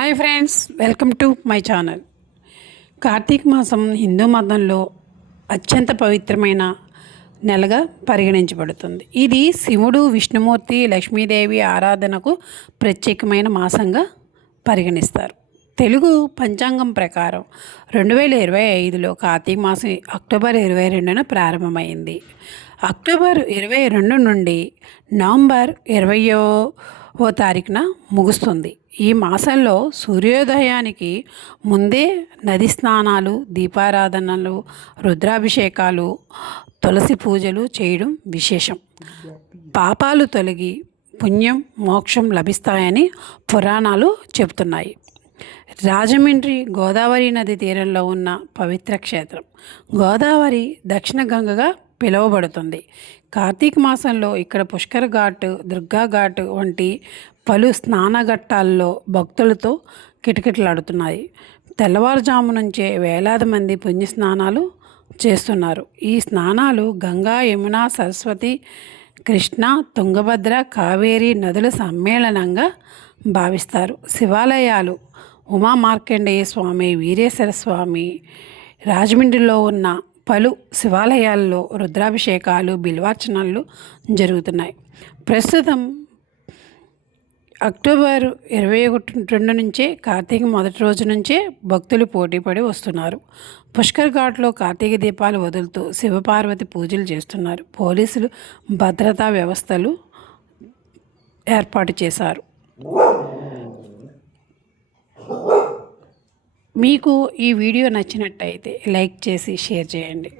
Hi friends welcome to my channel. Karthika మాసం హిందూ మతంలో అత్యంత పవిత్రమైన నెలగా పరిగణించబడుతుంది. ఇది శివుడు విష్ణుమూర్తి లక్ష్మీదేవి ఆరాధనకు ప్రత్యేకమైన మాసంగా పరిగణిస్తారు. తెలుగు పంచాంగం ప్రకారం రెండు వేల ఇరవై ఐదులో కార్తీక మాసం అక్టోబర్ ఇరవై రెండున ప్రారంభమైంది. అక్టోబర్ ఇరవై రెండు నుండి నవంబర్ ఇరవయో ఓ తారీఖున ముగుస్తుంది. ఈ మాసంలో సూర్యోదయానికి ముందే నది స్నానాలు దీపారాధనలు రుద్రాభిషేకాలు తులసి పూజలు చేయడం విశేషం. పాపాలు తొలగి పుణ్యం మోక్షం లభిస్తాయని పురాణాలు చెబుతున్నాయి. రాజమండ్రి గోదావరి నది తీరంలో ఉన్న పవిత్ర క్షేత్రం. గోదావరి దక్షిణ గంగగా పిలువబడుతుంది. కార్తీక మాసంలో ఇక్కడ పుష్కర ఘాట్ దుర్గా ఘాట్ వంటి పలు స్నానఘట్టాల్లో భక్తులతో కిటకిటలాడుతున్నాయి. తెల్లవారుజాము నుంచే వేలాది మంది పుణ్య స్నానాలు చేస్తున్నారు. ఈ స్నానాలు గంగా యమున సరస్వతి కృష్ణ తుంగభద్ర కావేరి నదుల సమ్మేళనంగా భావిస్తారు. శివాలయాలు ఉమా మార్కండేయ స్వామి వీరేశ్వర స్వామి రాజమండ్రిలో ఉన్న పలు శివాలయాల్లో రుద్రాభిషేకాలు బిల్వార్చనలు జరుగుతున్నాయి. ప్రస్తుతం అక్టోబర్ ఇరవై ఒకటి రెండు నుంచే కార్తీక మొదటి రోజు నుంచే భక్తులు పోటీపడి వస్తున్నారు. పుష్కర్ ఘాట్లో కార్తీక దీపాలు వదులుతూ శివపార్వతి పూజలు చేస్తున్నారు. పోలీసులు భద్రతా వ్యవస్థలు ఏర్పాటు చేశారు. మీకు ఈ వీడియో నచ్చినట్టయితే లైక్ చేసి షేర్ చేయండి.